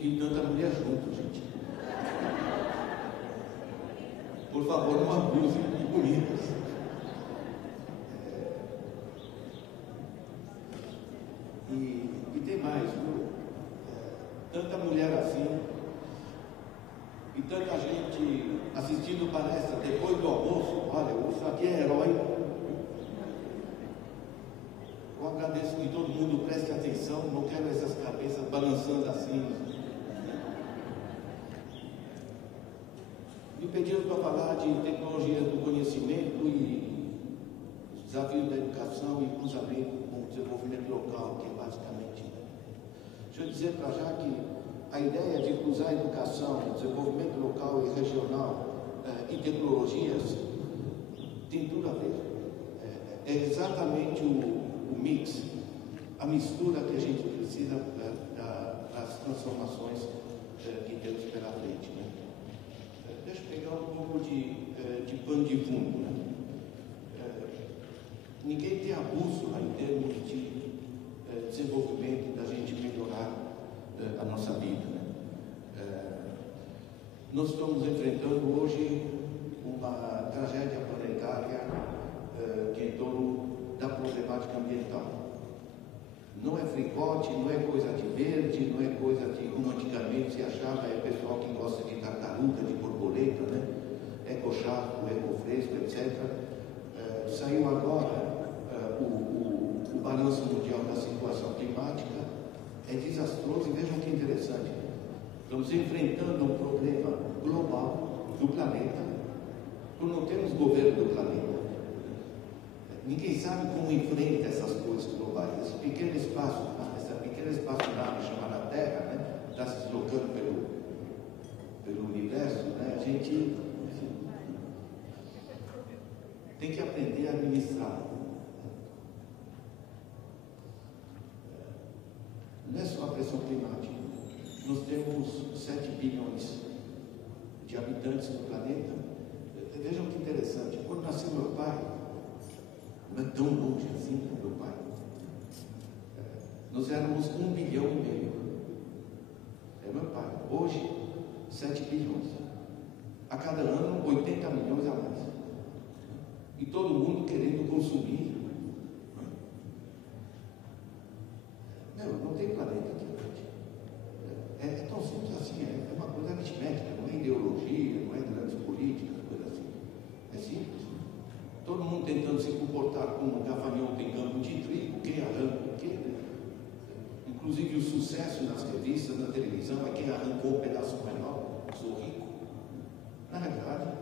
e tanta mulher junto, gente. Por favor, não abusem de bonitas. E tem mais, viu? Tanta mulher assim, e tanta gente assistindo palestra depois do almoço. Olha, isso aqui é herói. Eu agradeço que todo mundo preste atenção, não quero essas cabeças balançando assim. Me pediram para falar de tecnologias do conhecimento e os desafios da educação e cruzamento com o desenvolvimento local, que é basicamente, né? Deixa eu dizer para já que a ideia de cruzar a educação, desenvolvimento local e regional e tecnologias tem tudo a ver. É exatamente o mix, a mistura que a gente precisa das transformações que temos pela frente, né? Deixa eu pegar um pouco de pano de fundo, né? Ninguém tem a bússola em termos de desenvolvimento, da gente melhorar a nossa vida, né? Nós estamos enfrentando hoje uma tragédia planetária que é em torno da problemática ambiental. Não é fricote, não é coisa de verde, não é coisa de como antigamente se achava, é pessoal que gosta de tartaruga, de borboleta, né? Ecochato, ecofresco, etc. Saiu agora o balanço mundial da situação climática, é desastroso, e vejam que interessante. Estamos enfrentando um problema global do planeta, não temos governo do planeta. Ninguém sabe como enfrenta essas coisas globais. Esse pequeno espaço, essa pequena espaçonave chamada Terra, né, está se deslocando pelo universo, né? A gente tem que aprender a administrar. Não é só a pressão climática. Nós temos 7 bilhões de habitantes no planeta. Vejam que interessante. Quando nasceu meu pai, não é tão longe assim como meu pai. Nós éramos 1,5 bilhão. É meu pai. Hoje, 7 bilhões. A cada ano, 80 milhões a mais. E todo mundo querendo consumir. Não tem planeta aqui. É tão simples assim. É uma coisa aritmética. Não é ideologia, não é grandes políticas, coisa assim. É simples. Todo mundo tentando se comportar como um gafanhoto em campo de trigo, quem arranca o quê? Inclusive o sucesso nas revistas, na televisão, é quem arrancou um pedaço maior, sou rico. Na realidade,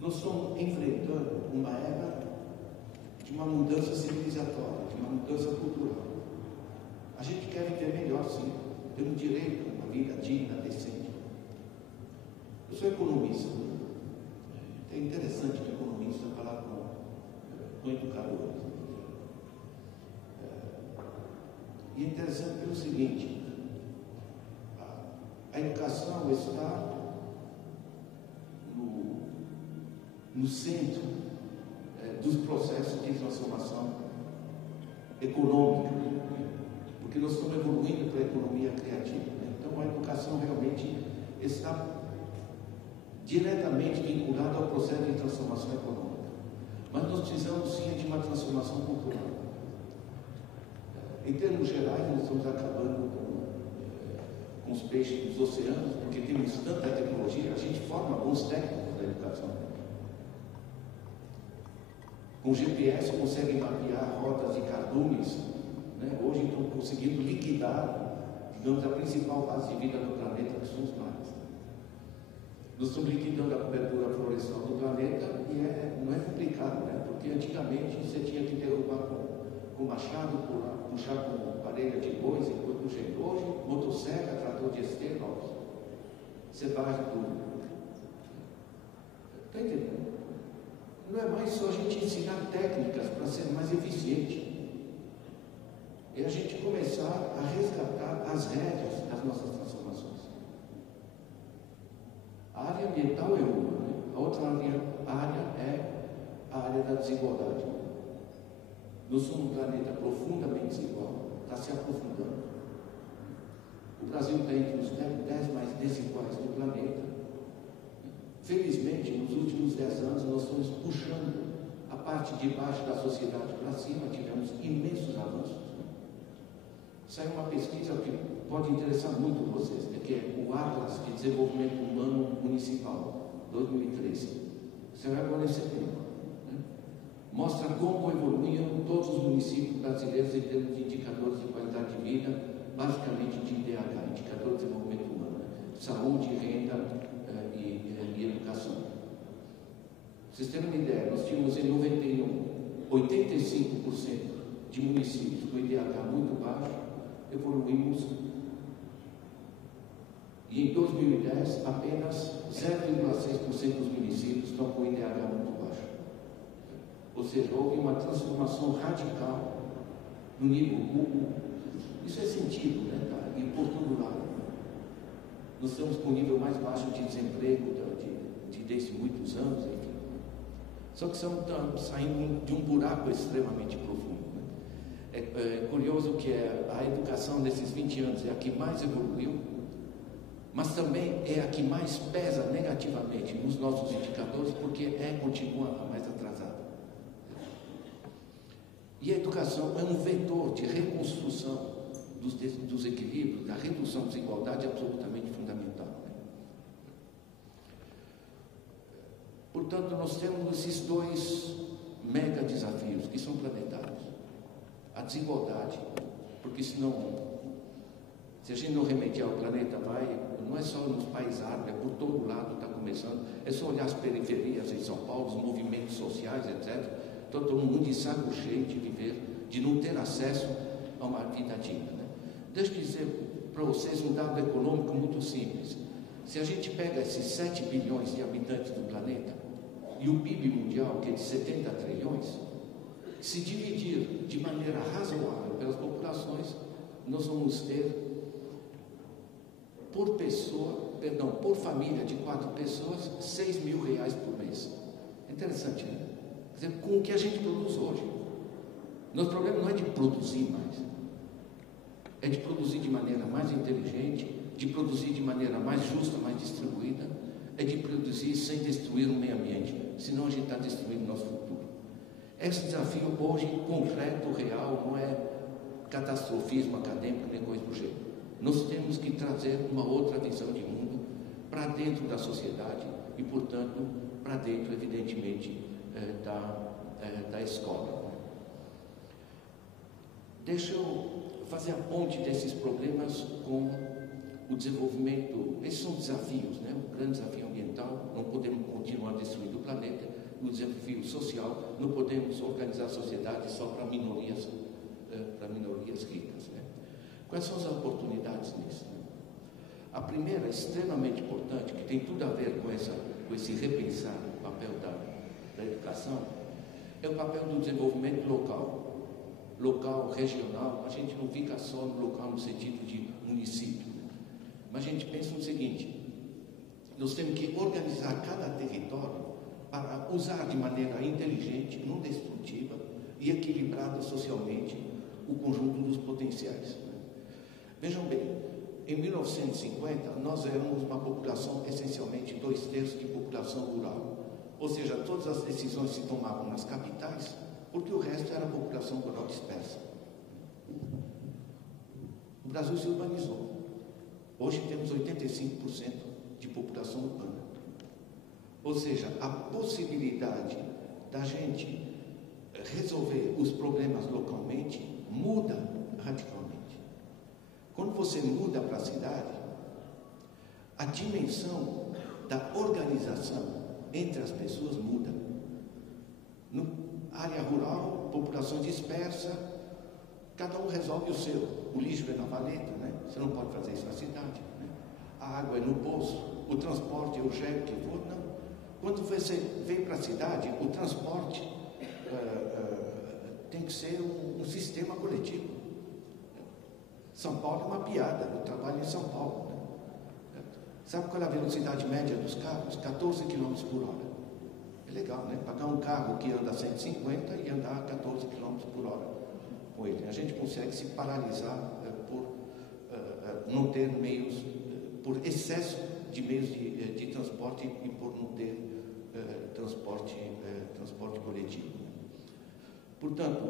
nós estamos enfrentando uma era de uma mudança civilizatória, de uma mudança cultural. A gente quer viver melhor, sim. Temos direito a uma vida digna, decente. Eu sou economista. É interessante que economista falar com educadores. E é interessante pelo seguinte: a educação está no centro dos processos de transformação econômica, porque nós estamos evoluindo para a economia criativa. Então a educação realmente está diretamente vinculada ao processo de transformação econômica. Mas nós precisamos sim de uma transformação cultural. Em termos gerais, nós estamos acabando com os peixes dos oceanos, porque temos tanta tecnologia, a gente forma bons técnicos da educação. Com GPS consegue mapear rotas de cardumes, né? Hoje estão conseguindo liquidar, digamos, a principal base de vida do planeta, que são os mares. Nós estamos liquidando a cobertura florestal do planeta e não é complicado, né? Porque antigamente você tinha que derrubar com machado, puxar com parelha de bois e depois com jeito. Hoje, motosserra, trator de esteira, você varre tudo. Está entendendo? Não é mais só a gente ensinar técnicas para ser mais eficiente. É a gente começar a resgatar as rédeas das nossas transformações. A área ambiental é uma, né? A outra área é a área da desigualdade. Nós somos um planeta profundamente desigual, está se aprofundando. parte de baixo da sociedade para cima, tivemos imensos avanços. Saiu uma pesquisa que pode interessar muito vocês, que é o Atlas de Desenvolvimento Humano Municipal, 2013. Saiu agora em setembro. Mostra como evoluíram todos os municípios brasileiros em termos de indicadores de qualidade de vida, basicamente de IDH, Indicador de Desenvolvimento Humano, saúde, renda e educação. Para vocês terem uma ideia, nós tínhamos em 91, 85% de municípios com IDH muito baixo, evoluímos, e em 2010 apenas 0,6% dos municípios estão com IDH muito baixo. Ou seja, houve uma transformação radical no nível público. Isso é sentido, né? Tá? E por todo lado. Nós estamos com o nível mais baixo de desemprego desde muitos anos, enfim. Só que estamos saindo de um buraco extremamente profundo. Né? É curioso que a educação nesses 20 anos é a que mais evoluiu, mas também é a que mais pesa negativamente nos nossos indicadores, porque continua a mais atrasada. E a educação é um vetor de reconstrução dos equilíbrios, da redução da desigualdade absolutamente fundamental. Portanto, nós temos esses dois mega desafios que são planetários. A desigualdade, porque senão, se a gente não remediar, o planeta não é só nos países árabes, é por todo lado, está começando. É só olhar as periferias em São Paulo, os movimentos sociais, etc. Então, todo mundo de saco cheio de viver, de não ter acesso a uma vida digna. Né? Deixa eu dizer para vocês um dado econômico muito simples. Se a gente pega esses 7 bilhões de habitantes do planeta e o PIB mundial, que é de 70 trilhões, se dividir de maneira razoável pelas populações, nós vamos ter, por família de 4 pessoas, R$6.000 por mês. É interessante, né? Quer dizer, com o que a gente produz hoje. Nosso problema não é de produzir mais, é de produzir de maneira mais inteligente, de produzir de maneira mais justa, mais distribuída, é de produzir sem destruir o meio ambiente, senão a gente está destruindo o nosso futuro. Esse desafio hoje, concreto, real, não é catastrofismo acadêmico, nem coisa do jeito. Nós temos que trazer uma outra visão de mundo para dentro da sociedade e, portanto, para dentro, evidentemente, da escola. Deixa eu fazer a ponte desses problemas com o desenvolvimento. Esses são desafios, né? O grande desafio ambiental, não podemos continuar destruindo o planeta. O desafio social, não podemos organizar a sociedade só para minorias ricas. Né? Quais são as oportunidades nisso? Né? A primeira, extremamente importante, que tem tudo a ver com esse repensar o papel da educação, é o papel do desenvolvimento local, regional. A gente não fica só no local no sentido de município, né? Mas a gente pensa no seguinte: nós temos que organizar cada território para usar de maneira inteligente, não destrutiva e equilibrada socialmente o conjunto dos potenciais. Vejam bem, em 1950 nós éramos uma população essencialmente 2/3 de população rural, ou seja, todas as decisões se tomavam nas capitais, porque o resto era a população rural dispersa. O Brasil se urbanizou. Hoje temos 85% de população urbana. Ou seja, a possibilidade da gente resolver os problemas localmente muda radicalmente. Quando você muda para a cidade, a dimensão da organização entre as pessoas muda. Na área rural, população dispersa, cada um resolve o seu. O lixo é na valeta, né? Você não pode fazer isso na cidade, né? A água é no poço, o transporte é o jeito que for, não. Quando você vem para a cidade, o transporte tem que ser um sistema coletivo. São Paulo é uma piada, eu trabalho em São Paulo. Né? Sabe qual é a velocidade média dos carros? 14 km por hora. É legal, né? Pagar um carro que anda 150 e andar 14 km por hora com ele. A gente consegue se paralisar por não ter meios, por excesso de meios de transporte e por não ter transporte coletivo. Portanto,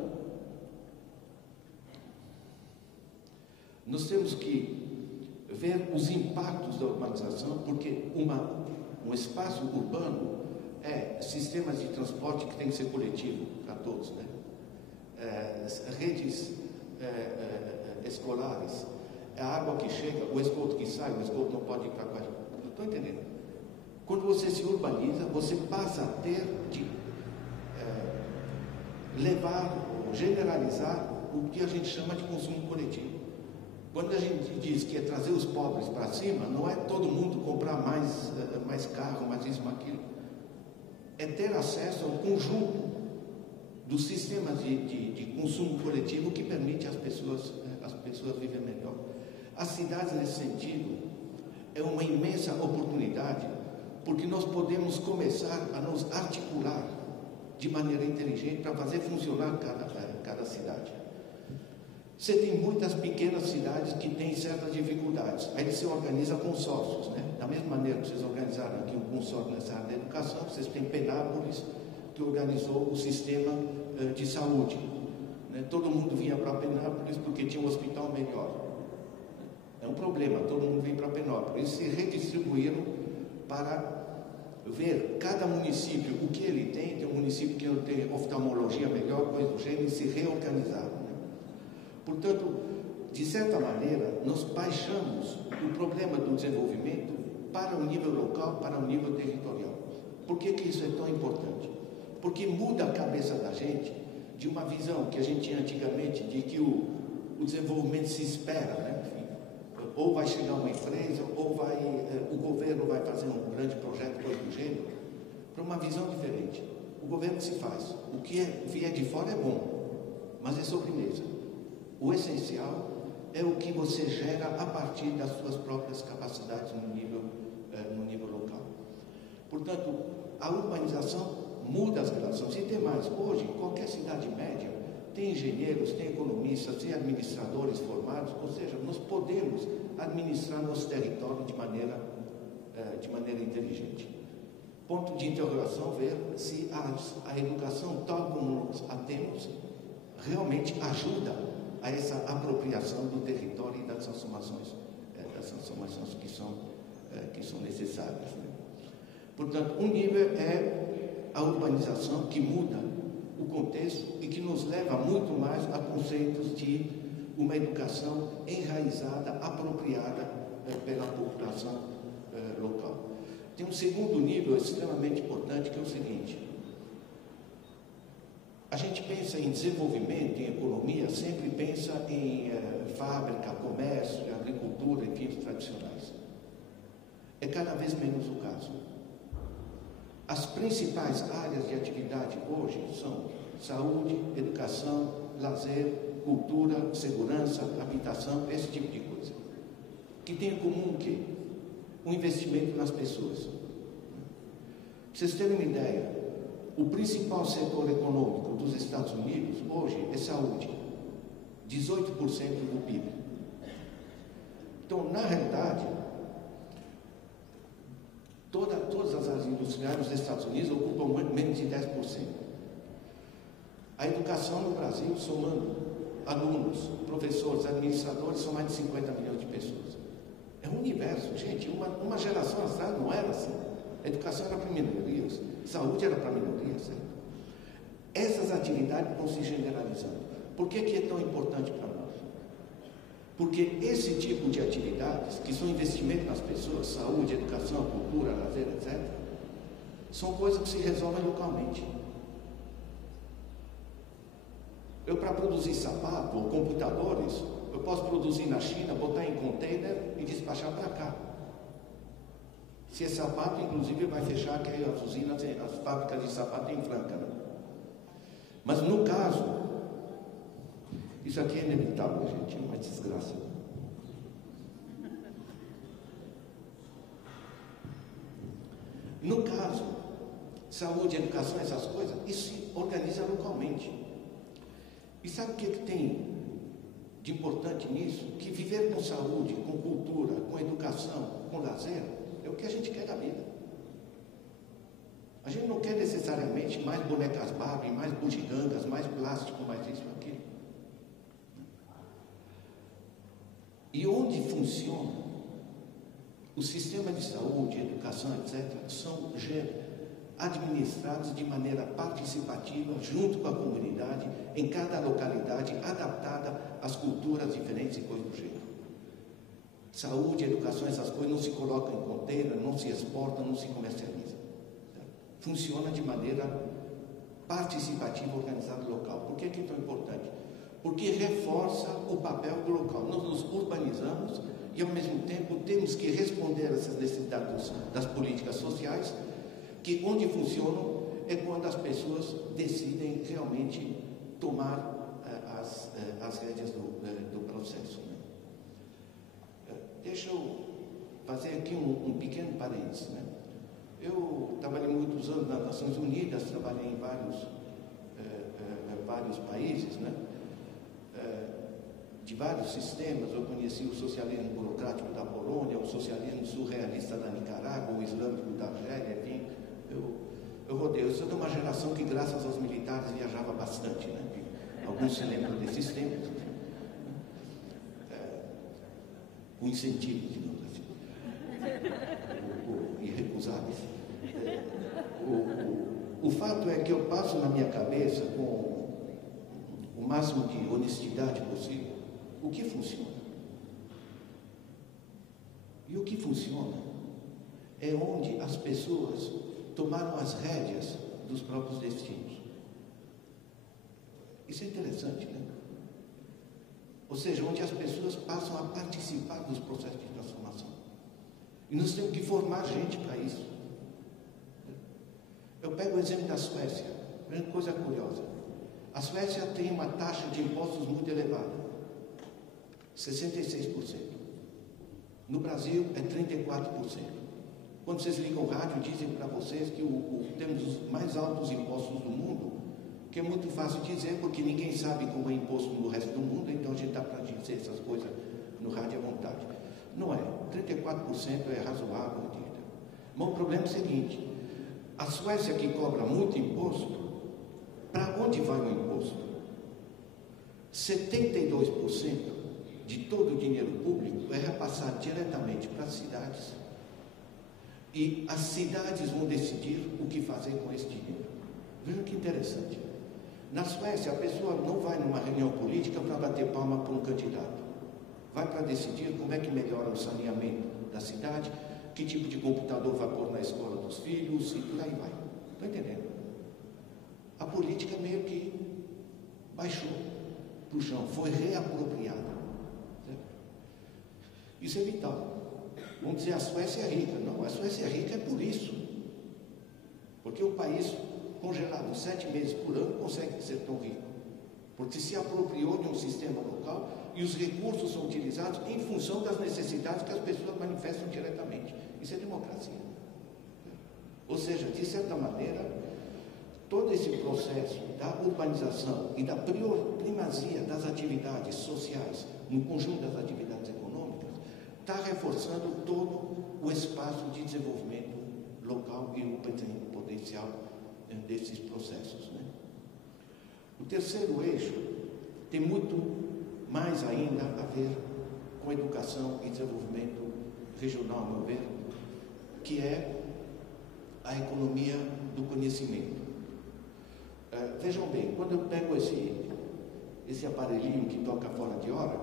nós temos que ver os impactos da urbanização, porque um espaço urbano é sistemas de transporte que tem que ser coletivo para todos, né? Redes escolares, a água que chega, o esgoto que sai, o esgoto não pode ir para cá. Não estou entendendo. Quando você se urbaniza, você passa a ter de levar ou generalizar o que a gente chama de consumo coletivo. Quando a gente diz que é trazer os pobres para cima, não é todo mundo comprar mais carro, mais isso, mais aquilo. É ter acesso ao conjunto dos sistemas de consumo coletivo que permite às pessoas viver melhor. As cidades, nesse sentido, é uma imensa oportunidade, porque nós podemos começar a nos articular de maneira inteligente para fazer funcionar cada cidade. Você tem muitas pequenas cidades que têm certas dificuldades. Aí você organiza consórcios, né? Da mesma maneira que vocês organizaram aqui um consórcio nessa área da educação, vocês têm Penápolis, que organizou o sistema de saúde. Né? Todo mundo vinha para Penápolis porque tinha um hospital melhor. É um problema, todo mundo vinha para Penápolis. Eles se redistribuíram para ver cada município o que ele tem um município que não tem oftalmologia melhor, coisa do gênero, e se reorganizaram. Portanto, de certa maneira, nós baixamos o problema do desenvolvimento para o nível local, para o nível territorial. Por que isso é tão importante? Porque muda a cabeça da gente de uma visão que a gente tinha antigamente de que o desenvolvimento se espera, né? Enfim, ou vai chegar uma empresa, ou o governo vai fazer um grande projeto, coisa do gênero, para uma visão diferente. O governo se faz. O que vier de fora é bom, mas é sobremesa. O essencial é o que você gera a partir das suas próprias capacidades no nível local. Portanto, a urbanização muda as relações. E tem mais, hoje, qualquer cidade média tem engenheiros, tem economistas, tem administradores formados, ou seja, nós podemos administrar nosso território de maneira inteligente. Ponto de interrogação, ver se a educação, tal como nós a temos, realmente ajuda a essa apropriação do território e das transformações que são necessárias. Né? Portanto, um nível é a urbanização que muda o contexto e que nos leva muito mais a conceitos de uma educação enraizada, apropriada pela população local. Tem um segundo nível extremamente importante, que é o seguinte: a gente pensa em desenvolvimento, em economia, sempre pensa em fábrica, comércio, agricultura, em fins tradicionais. É cada vez menos o caso. As principais áreas de atividade hoje são saúde, educação, lazer, cultura, segurança, habitação, esse tipo de coisa. Que tem em comum o quê? O investimento nas pessoas. Para vocês terem uma ideia, o principal setor econômico dos Estados Unidos hoje é saúde, 18% do PIB. Então, na realidade, todas as áreas industriais dos Estados Unidos ocupam menos de 10%. A educação no Brasil, somando alunos, professores, administradores, são mais de 50 milhões de pessoas. É um universo, gente. Uma geração atrás não era assim. A educação era para minorias, saúde era para minorias, certo? Essas atividades vão se generalizando. Por que é tão importante para nós? Porque esse tipo de atividades, que são investimento nas pessoas, saúde, educação, cultura, lazer, etc., são coisas que se resolvem localmente. Eu, para produzir sapato ou computadores, eu posso produzir na China, botar em container e despachar para cá. Se é sapato, inclusive, vai fechar que as usinas, as fábricas de sapato em Franca. Né? Mas no caso, isso aqui é inevitável, gente, é uma desgraça. No caso, saúde, educação, essas coisas, isso se organiza localmente. E sabe o que tem de importante nisso? Que viver com saúde, com cultura, com educação, com lazer, é o que a gente quer da vida. A gente não quer necessariamente mais bonecas Barbie, mais bugigangas, mais plástico, mais isso, aquilo. E onde funciona o sistema de saúde, educação, etc., são administrados de maneira participativa, junto com a comunidade, em cada localidade, adaptada às culturas diferentes e coisas do gênero. Saúde, educação, essas coisas não se colocam em container, não se exportam, não se comercializam. Funciona de maneira participativa, organizada local. Por que é tão importante? Porque reforça o papel do local. Nós nos urbanizamos e, ao mesmo tempo, temos que responder a essas necessidades das políticas sociais, que onde funcionam é quando as pessoas decidem realmente tomar as rédeas do processo. Né? Deixa eu fazer aqui um pequeno parênteses. Né? Eu trabalhei muitos anos nas Nações Unidas, trabalhei em vários países, né? De vários sistemas. Eu conheci o socialismo burocrático da Polônia, o socialismo surrealista da Nicarágua, o islâmico da Argélia, enfim. Eu rodei. Eu sou de uma geração que, graças aos militares, viajava bastante, né? Alguns se lembram desses tempos. Com incentivo, digamos assim. Irrecusáveis. O fato é que eu passo na minha cabeça, com o máximo de honestidade possível, o que funciona. E o que funciona é onde as pessoas tomaram as rédeas dos próprios destinos. Isso é interessante, né? Ou seja, onde as pessoas passam a participar dos processos de transformação. E nós temos que formar gente para isso. Eu pego o exemplo da Suécia, uma coisa curiosa. A Suécia tem uma taxa de impostos muito elevada, 66%. No Brasil é 34%. Quando vocês ligam o rádio, dizem para vocês que temos os mais altos impostos do mundo, que é muito fácil dizer, porque ninguém sabe como é imposto no resto do mundo, então a gente dá para dizer essas coisas no rádio à vontade. Não é, 34% é razoável. Mas o problema é o seguinte: a Suécia, que cobra muito imposto, para onde vai o imposto? 72% de todo o dinheiro público é repassado diretamente para as cidades. E as cidades vão decidir o que fazer com esse dinheiro. Vejam que interessante. Na Suécia, a pessoa não vai numa reunião política para bater palma para um candidato. Vai para decidir como é que melhora o saneamento da cidade, que tipo de computador vai pôr na escola dos filhos e por aí vai. Estão entendendo? A política meio que baixou para o chão, foi reapropriada. Certo? Isso é vital. Vamos dizer, a Suécia é rica. Não, a Suécia é rica é por isso. Porque um país congelado 7 meses por ano consegue ser tão rico. Porque se apropriou de um sistema local e os recursos são utilizados em função das necessidades que as pessoas manifestam diretamente. Isso é democracia. Ou seja, de certa maneira, todo esse processo da urbanização e da primazia das atividades sociais no conjunto das atividades econômicas está reforçando todo o espaço de desenvolvimento local e o potencial desses processos. Né? O terceiro eixo tem muito mais ainda a ver com educação e desenvolvimento regional, ao meu ver, que é a economia do conhecimento. Vejam bem, quando eu pego esse aparelhinho que toca fora de hora,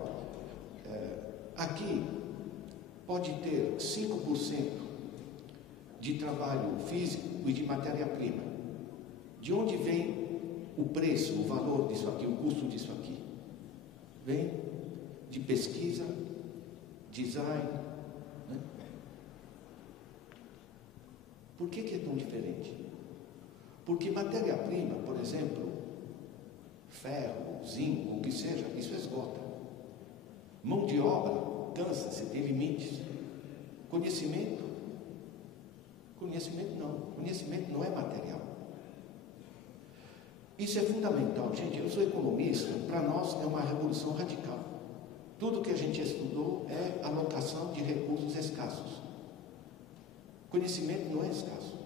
aqui pode ter 5% de trabalho físico e de matéria-prima. De onde vem o preço, o valor disso aqui, o custo disso aqui? Vem de pesquisa, design. Né? Por que é tão diferente? Porque matéria-prima, por exemplo, ferro, zinco, o que seja, isso esgota. Mão de obra cansa, você tem limites. Conhecimento não. Conhecimento não é material. Isso é fundamental, gente. Eu sou economista, para nós é uma revolução radical. Tudo que a gente estudou é alocação de recursos escassos. Conhecimento não é escasso.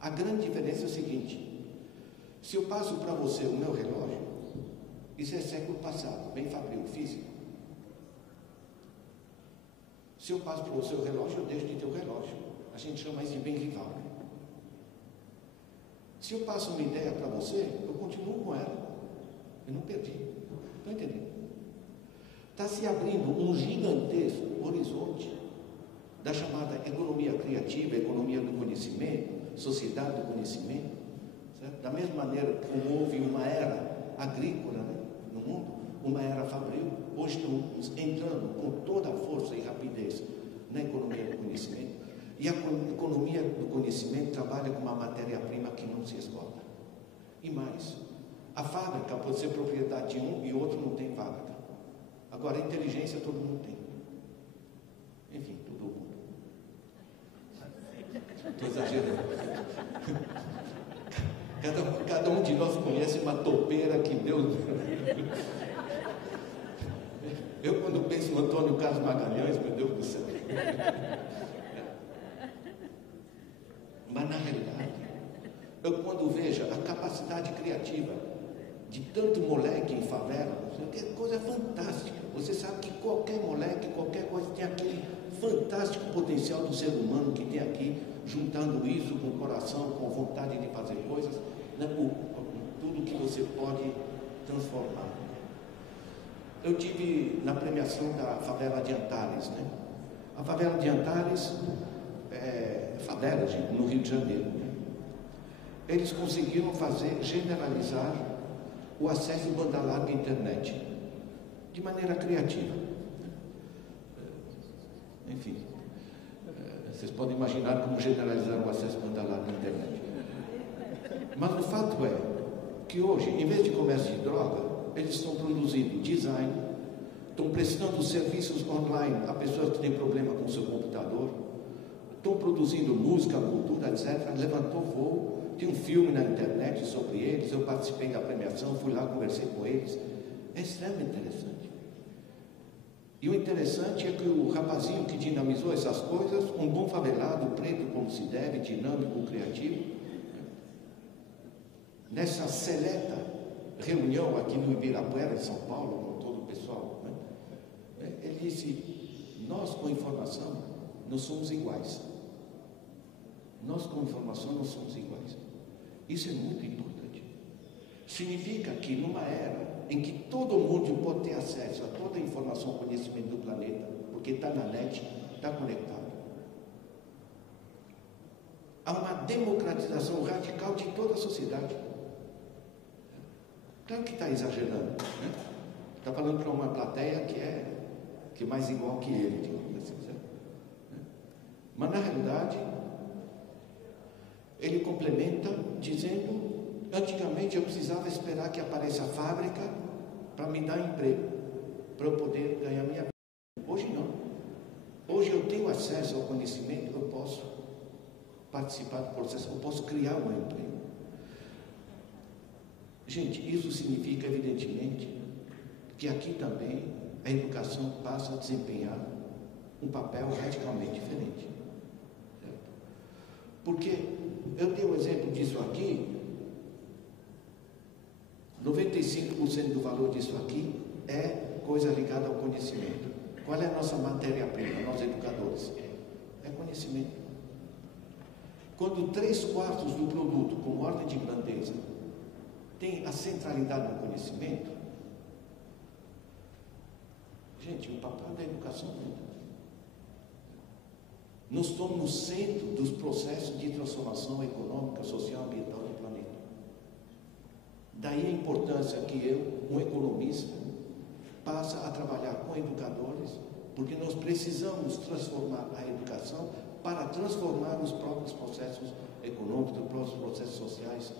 A grande diferença é o seguinte: se eu passo para você o meu relógio, isso é século passado, bem fabril, físico. Se eu passo para o seu relógio, eu deixo de ter o relógio. A gente chama isso de bem rival. Se eu passo uma ideia para você, eu continuo com ela. Eu não perdi. Estão entendendo? Está se abrindo um gigantesco horizonte da chamada economia criativa, economia do conhecimento, sociedade do conhecimento. Certo? Da mesma maneira como houve uma era agrícola, né, no mundo, uma era fabril, hoje estamos entrando com toda a força e rapidez na economia do conhecimento. E a economia do conhecimento trabalha com uma matéria-prima que não se esgota. E mais, a fábrica pode ser propriedade de um e outro não tem fábrica. Agora, a inteligência todo mundo tem. Enfim, todo mundo. Estou exagerando. Cada um de nós conhece uma topeira que Deus... Eu, quando penso no Antônio Carlos Magalhães, meu Deus do céu. Mas, na realidade, eu, quando vejo a capacidade criativa de tanto moleque em favela, que coisa fantástica. Você sabe que qualquer moleque, qualquer coisa, tem aquele fantástico potencial do ser humano que tem aqui, juntando isso com o coração, com vontade de fazer coisas, né, com tudo que você pode transformar. Eu tive na premiação da favela de Antares, né? A favela de Antares favela, gente, no Rio de Janeiro, né? Eles conseguiram generalizar o acesso banda larga à internet de maneira criativa. Enfim, vocês podem imaginar como generalizar o acesso banda larga à internet. Mas o fato é que hoje, em vez de comércio de droga, eles estão produzindo design, estão prestando serviços online a pessoas que têm problema com o seu computador, estão produzindo música, cultura, etc. Levantou voo, tem um filme na internet sobre eles, eu participei da premiação, fui lá, conversei com eles. É extremamente interessante. E o interessante é que o rapazinho que dinamizou essas coisas, um bom favelado, preto como se deve, dinâmico, criativo, nessa seleta reunião aqui no Ibirapuera, em São Paulo, com todo o pessoal, né? Ele disse: nós com informação não somos iguais. Nós com informação não somos iguais. Isso é muito importante. Significa que numa era em que todo mundo pode ter acesso a toda a informação, conhecimento do planeta, porque está na net, está conectado, há uma democratização radical de toda a sociedade. Claro que está exagerando, né? Está falando para uma plateia que é mais igual que ele, digamos assim, certo? Mas na realidade ele complementa dizendo: antigamente eu precisava esperar que apareça a fábrica para me dar emprego, para eu poder ganhar minha vida. Hoje não. Hoje eu tenho acesso ao conhecimento, eu posso participar do processo, eu posso criar um emprego. Gente, isso significa, evidentemente, que aqui também a educação passa a desempenhar um papel radicalmente diferente. Certo? Porque eu dei o exemplo disso aqui, 95% do valor disso aqui é coisa ligada ao conhecimento. Qual é a nossa matéria-prima, nós educadores? É conhecimento. Quando 3/4 do produto, como ordem de grandeza, tem a centralidade no conhecimento, gente, o papel da educação muda. Nós estamos no centro dos processos de transformação econômica, social e ambiental do planeta. Daí a importância que eu, um economista, passa a trabalhar com educadores, porque nós precisamos transformar a educação para transformar os próprios processos econômicos, os próprios processos sociais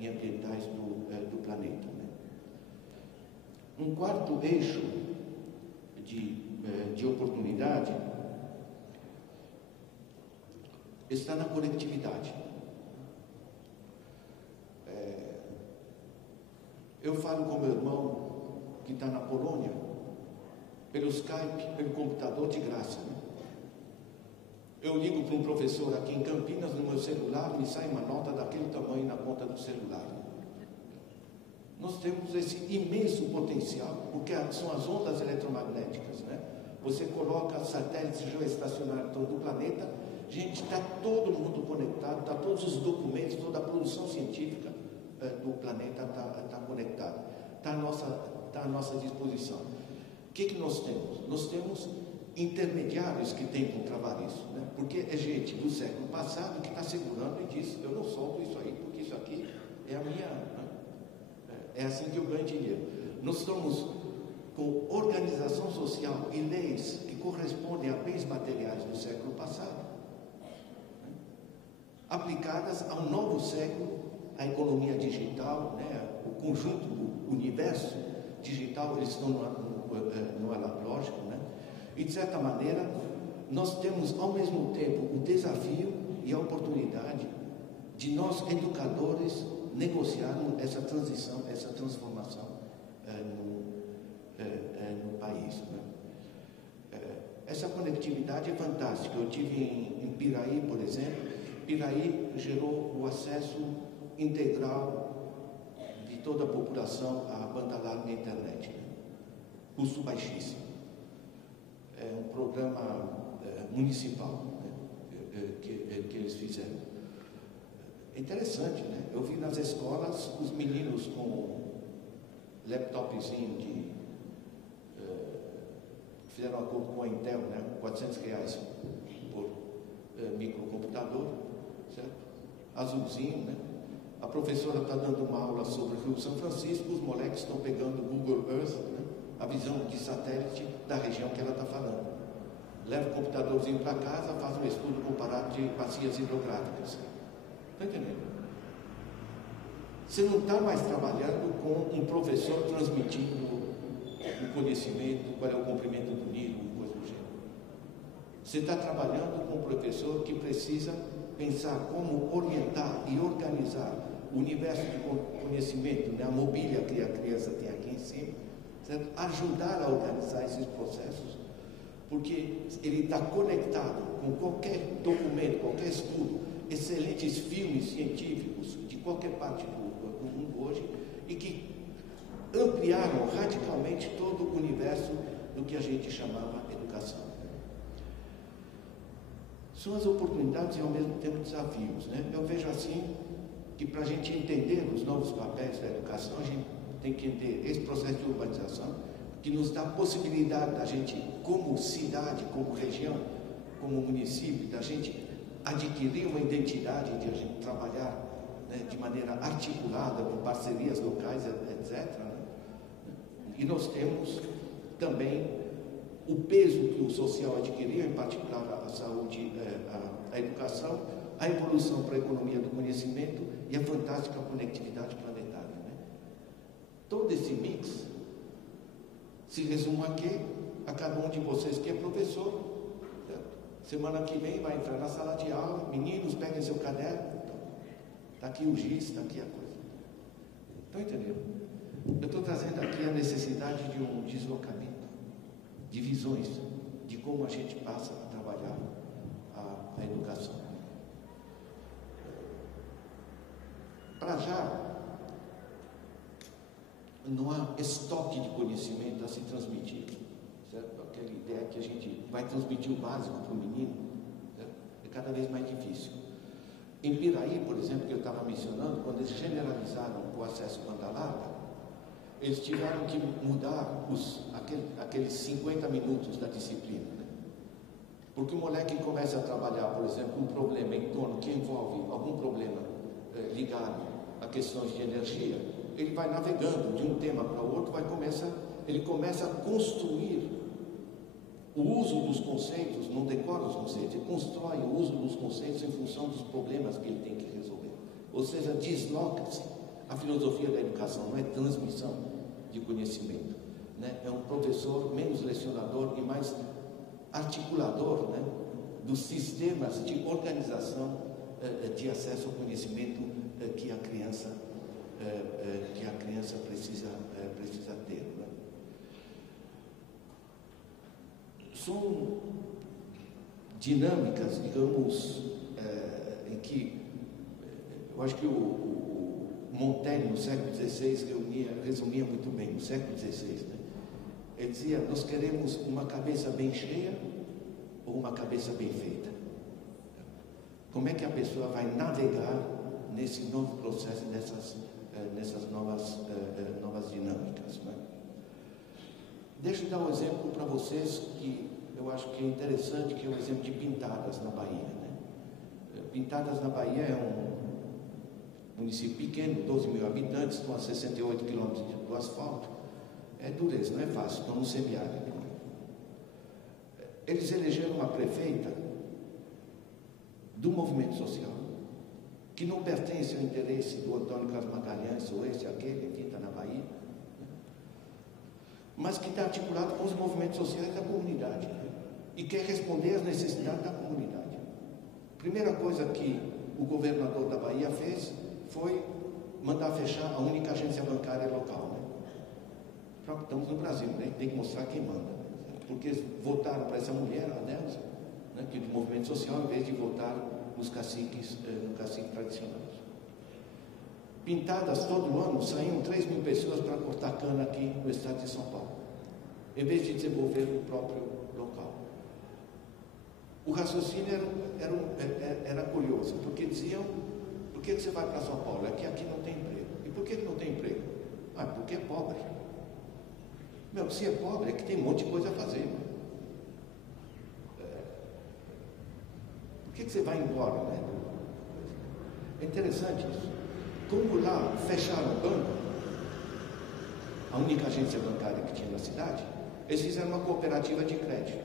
e ambientais do planeta. Né? Um quarto eixo de oportunidade está na conectividade. Eu falo com meu irmão que está na Polônia, pelo Skype, pelo computador, de graça. Né? Eu ligo para um professor aqui em Campinas, no meu celular, me sai uma nota daquele tamanho na conta do celular. Nós temos esse imenso potencial, porque são as ondas eletromagnéticas, né? Você coloca satélites geoestacionários em todo o planeta, gente, está todo mundo conectado, está todos os documentos, toda a produção científica do planeta está conectada, está à nossa disposição. O que nós temos? Nós temos intermediários que têm que travar isso, né? Porque é gente do século passado que está segurando e diz: eu não solto isso aí, porque isso aqui é a minha, né? É assim que eu ganho dinheiro. Nós estamos com organização social e leis que correspondem a bens materiais do século passado, né? Aplicadas ao novo século, a economia digital, né? O conjunto do universo digital, eles estão no analógico, né? E, de certa maneira, nós temos, ao mesmo tempo, o desafio e a oportunidade de nós, educadores, negociarmos essa transição, essa transformação no país, né? Essa conectividade é fantástica. Eu tive em Piraí, por exemplo. Piraí gerou o acesso integral de toda a população à banda larga na internet, né? Custo baixíssimo. É um programa municipal, né? que eles fizeram. É interessante, né? Eu vi nas escolas os meninos com laptopzinho fizeram um acordo com a Intel, né? R$400 por microcomputador, certo? Azulzinho, né? A professora está dando uma aula sobre o Rio São Francisco, os moleques estão pegando o Google Earth, né? A visão de satélite da região que ela está falando. Leva o computadorzinho para casa, faz um estudo comparado de bacias hidrográficas. Está entendendo? Você não está mais trabalhando com um professor transmitindo o conhecimento, qual é o comprimento do Nilo, coisa do gênero. Você está trabalhando com um professor que precisa pensar como orientar e organizar o universo de conhecimento, né? A mobília que a criança tem aqui em cima, certo? Ajudar a organizar esses processos, porque ele está conectado com qualquer documento, qualquer estudo, excelentes filmes científicos de qualquer parte do mundo hoje, e que ampliaram radicalmente todo o universo do que a gente chamava educação. São as oportunidades e ao mesmo tempo desafios, né? Eu vejo assim que para a gente entender os novos papéis da educação, a gente tem que entender esse processo de urbanização, que nos dá a possibilidade da gente, como cidade, como região, como município, da gente adquirir uma identidade, de a gente trabalhar, né, de maneira articulada, com parcerias locais, etc. Né? E nós temos também o peso que o social adquiriu, em particular a saúde, a educação, a evolução para a economia do conhecimento e a fantástica conectividade planetária, né? Todo esse mix se resume aqui, a cada um de vocês que é professor, certo? Semana que vem vai entrar na sala de aula, meninos, peguem seu caderno, está aqui o giz, está aqui a coisa. Estão entendendo? Eu estou trazendo aqui a necessidade de um deslocamento, de visões, de como a gente passa a trabalhar a educação. Para já, não há estoque de conhecimento a se transmitir, certo? Aquela ideia que a gente vai transmitir o básico para o menino, certo? É cada vez mais difícil. Em Piraí, por exemplo, que eu estava mencionando, quando eles generalizaram o acesso banda larga, eles tiveram que mudar aqueles 50 minutos da disciplina, né? Porque o moleque começa a trabalhar, por exemplo, um problema em torno que envolve algum problema ligado a questões de energia, ele vai navegando de um tema para o outro, ele começa a construir o uso dos conceitos, não decora os conceitos, ele constrói o uso dos conceitos em função dos problemas que ele tem que resolver. Ou seja, desloca-se. A filosofia da educação não é transmissão de conhecimento, né? É um professor menos lecionador e mais articulador, né, dos sistemas de organização de acesso ao conhecimento que a criança precisa ter, né? São dinâmicas, digamos, em que eu acho que o Montaigne, no século XVI, resumia muito bem, no século XVI, né? Ele dizia: nós queremos uma cabeça bem cheia ou uma cabeça bem feita? Como é que a pessoa vai navegar nesse novo processo, nessas novas dinâmicas, né? Deixa eu dar um exemplo para vocês que eu acho que é interessante, que é o exemplo de Pintadas, na Bahia, né? Pintadas, na Bahia, é um município pequeno, 12 mil habitantes, estão a 68 quilômetros do asfalto. É dureza, não é fácil, estão no semiárido. Eles elegeram uma prefeita do movimento social, que não pertence ao interesse do Antônio Carlos Magalhães, ou esse, aquele, enfim, está na Bahia, mas que está articulado com os movimentos sociais da comunidade, né? E quer responder às necessidades da comunidade. A primeira coisa que o governador da Bahia fez foi mandar fechar a única agência bancária local, né? Estamos no Brasil, né? Tem que mostrar quem manda, porque eles votaram para essa mulher, a Nelsa, né, que é do movimento social, em vez de votar nos caciques, no cacique tradicional. Pintadas, todo ano saíam 3 mil pessoas para cortar cana aqui no estado de São Paulo, em vez de desenvolver o próprio local. O raciocínio era curioso, porque diziam: por que você vai para São Paulo? É que aqui não tem emprego. E por que não tem emprego? Ah, porque é pobre. Meu, se é pobre, é que tem um monte de coisa a fazer. Por que você vai embora, né? É interessante isso. Como lá fecharam o banco, a única agência bancária que tinha na cidade, eles fizeram uma cooperativa de crédito.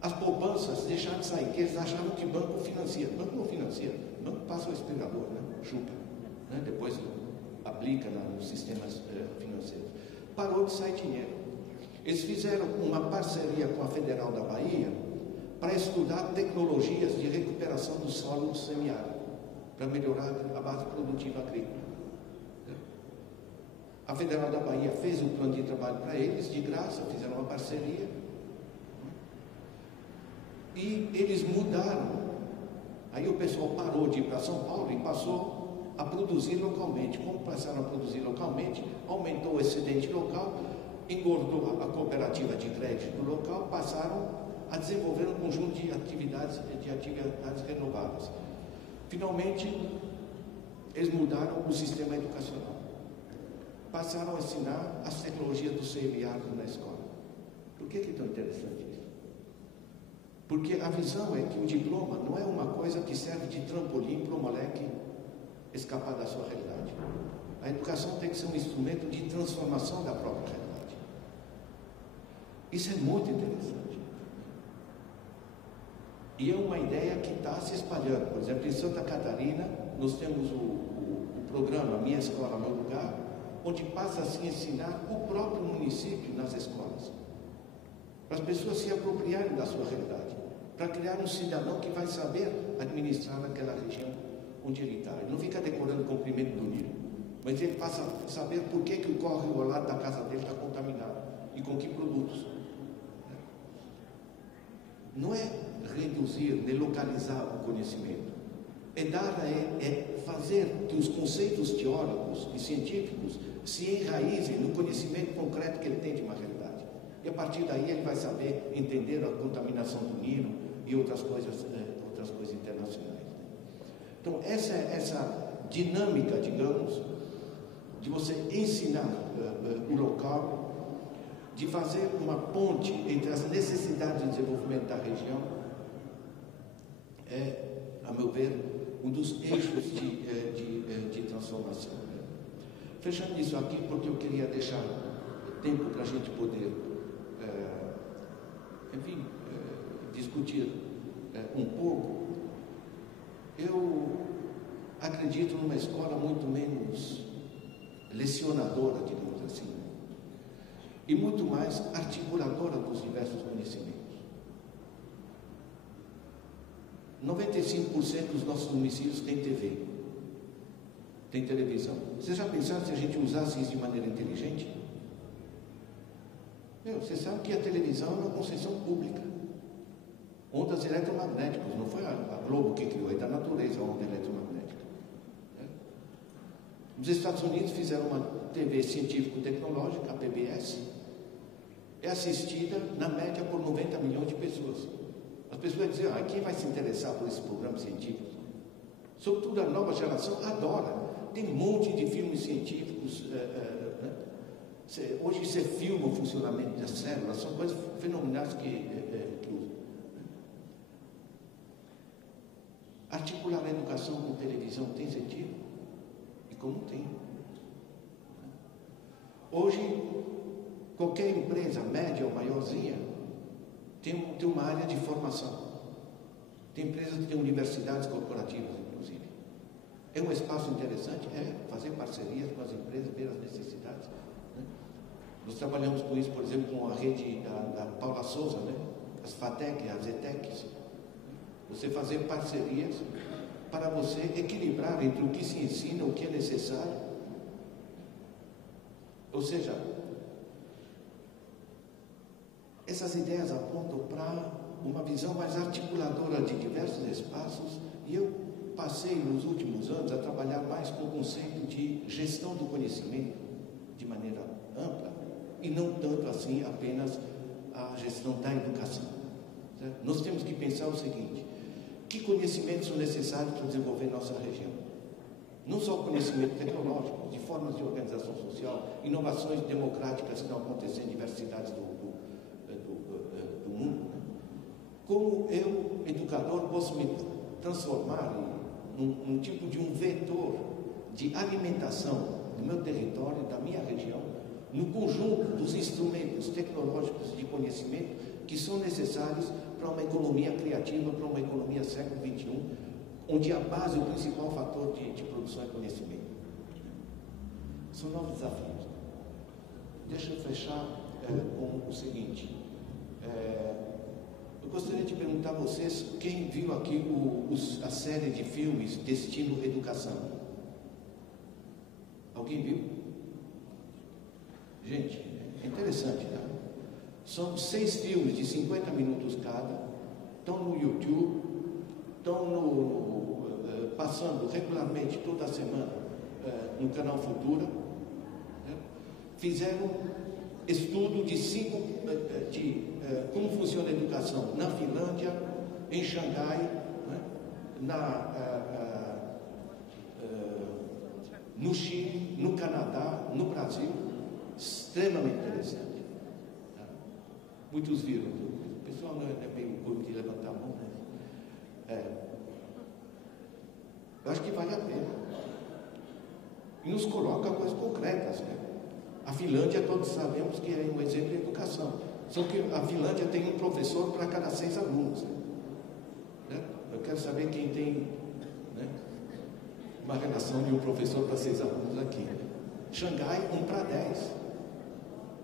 As poupanças deixaram de sair, porque eles achavam que banco financia. Banco não financia, banco passa o expirador, né? Chupa, né? Depois aplica nos sistemas financeiros. Parou de sair dinheiro. Eles fizeram uma parceria com a Federal da Bahia para estudar tecnologias de recuperação do solo do semiárido, para melhorar a base produtiva agrícola. A Federal da Bahia fez um plano de trabalho para eles, de graça, fizeram uma parceria. E eles mudaram. Aí o pessoal parou de ir para São Paulo e passou a produzir localmente. Como passaram a produzir localmente, aumentou o excedente local, engordou a cooperativa de crédito do local, passaram a desenvolver um conjunto de atividades renováveis. Finalmente, eles mudaram o sistema educacional. Passaram a ensinar as tecnologias do semiárido na escola. Por que é tão interessante isso? Porque a visão é que o diploma não é uma coisa que serve de trampolim para o moleque escapar da sua realidade. A educação tem que ser um instrumento de transformação da própria realidade. Isso é muito interessante. E é uma ideia que está se espalhando. Por exemplo, em Santa Catarina, nós temos o programa Minha Escola, Meu Lugar, onde passa a se ensinar o próprio município nas escolas, para as pessoas se apropriarem da sua realidade, para criar um cidadão que vai saber administrar aquela região onde ele está. Ele não fica decorando o comprimento do Nilo, mas ele passa a saber por que o córrego ao lado da casa dele está contaminado e com que produtos. Não é reduzir, delocalizar o conhecimento, é fazer que os conceitos teóricos e científicos se enraizem no conhecimento concreto que ele tem de uma realidade. E a partir daí ele vai saber entender a contaminação do Nilo e outras coisas internacionais. Então essa dinâmica, digamos, de você ensinar o local, de fazer uma ponte entre as necessidades de desenvolvimento da região, é, a meu ver, um dos eixos de transformação. Fechando isso aqui, porque eu queria deixar tempo para a gente poder, discutir um pouco. Eu acredito numa escola muito menos lecionadora, digamos assim, e muito mais articuladora dos diversos conhecimentos. 95% dos nossos municípios têm TV, tem televisão. Vocês já pensaram se a gente usasse isso de maneira inteligente? Você sabe que a televisão é uma concessão pública, Ondas eletromagnéticas, não foi a Globo que criou, é da natureza a onda eletromagnética. Os Estados Unidos fizeram uma TV científico-tecnológica, a PBS, é assistida, na média, por 90 milhões de pessoas. As pessoas dizem, quem vai se interessar por esse programa científico? Sobretudo a nova geração adora. Tem um monte de filmes científicos. Hoje você filma o funcionamento das células, são coisas fenomenais que articular a educação com televisão tem sentido? E como tem? Hoje, qualquer empresa, média ou maiorzinha, tem uma área de formação. Tem empresas que têm universidades corporativas, inclusive. É um espaço interessante, fazer parcerias com as empresas, ver as necessidades. Né? Nós trabalhamos com isso, por exemplo, com a rede da Paula Souza, né? As FATEC, as ETECs. Você fazer parcerias para você equilibrar entre o que se ensina, o que é necessário. Ou seja, essas ideias apontam para uma visão mais articuladora de diversos espaços, e eu passei nos últimos anos a trabalhar mais com o conceito de gestão do conhecimento de maneira ampla, e não tanto assim apenas a gestão da educação. Certo? Nós temos que pensar o seguinte: que conhecimentos são necessários para desenvolver nossa região? Não só o conhecimento tecnológico, de formas de organização social, inovações democráticas que estão acontecendo em diversas cidades do mundo. Né? Como eu, educador, posso me transformar num tipo de um vetor de alimentação do meu território, da minha região, no conjunto dos instrumentos tecnológicos de conhecimento que são necessários para uma economia criativa, para uma economia século XXI, onde a base, o principal fator de produção é conhecimento. São novos desafios. Deixa eu fechar com o seguinte. Eu gostaria de perguntar a vocês, quem viu aqui a série de filmes Destino Educação? Alguém viu? Gente, é interessante, né? São 6 filmes de 50 minutos cada, estão no YouTube, estão passando regularmente toda semana no canal Futura. Né? Fizeram estudo de como funciona a educação na Finlândia, em Xangai, né? No Chile, no Canadá, no Brasil. Extremamente interessante. Tá? Muitos viram. O pessoal não é meio curto de levantar a mão. Né? Eu acho que vale a pena. E nos coloca coisas concretas. Né? A Finlândia, todos sabemos que é um exemplo de educação. Só que a Finlândia tem um professor para cada 6 alunos. Né? Eu quero saber quem tem, né, uma relação de um professor para 6 alunos aqui. Xangai, 1 para 10.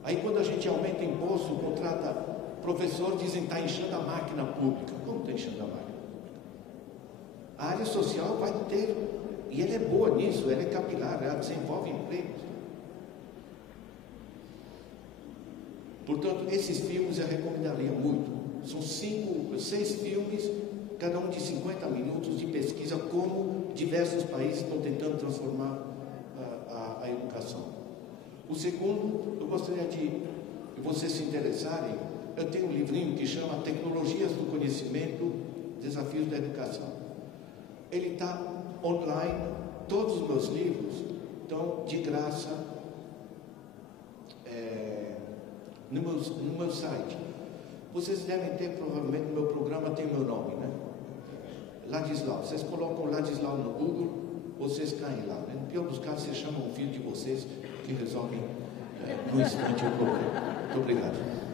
Aí quando a gente aumenta imposto, contrata professor, dizem que está inchando a máquina pública. Como está inchando a máquina? A área social vai ter, e ela é boa nisso, ela é capilar, ela desenvolve empregos. Portanto, esses filmes eu recomendaria muito. São 6 filmes, cada um de 50 minutos de pesquisa, como diversos países estão tentando transformar a educação. O segundo, eu gostaria de vocês se interessarem, eu tenho um livrinho que chama Tecnologias do Conhecimento, Desafios da Educação. Ele está online, todos os meus livros estão de graça no meu site. Vocês devem ter, provavelmente, no meu programa tem meu nome, né? Ladislau. Vocês colocam Ladislau no Google, vocês caem lá. Né? No pior dos casos, vocês chamam um filho de vocês que resolve no instante o problema. Muito obrigado.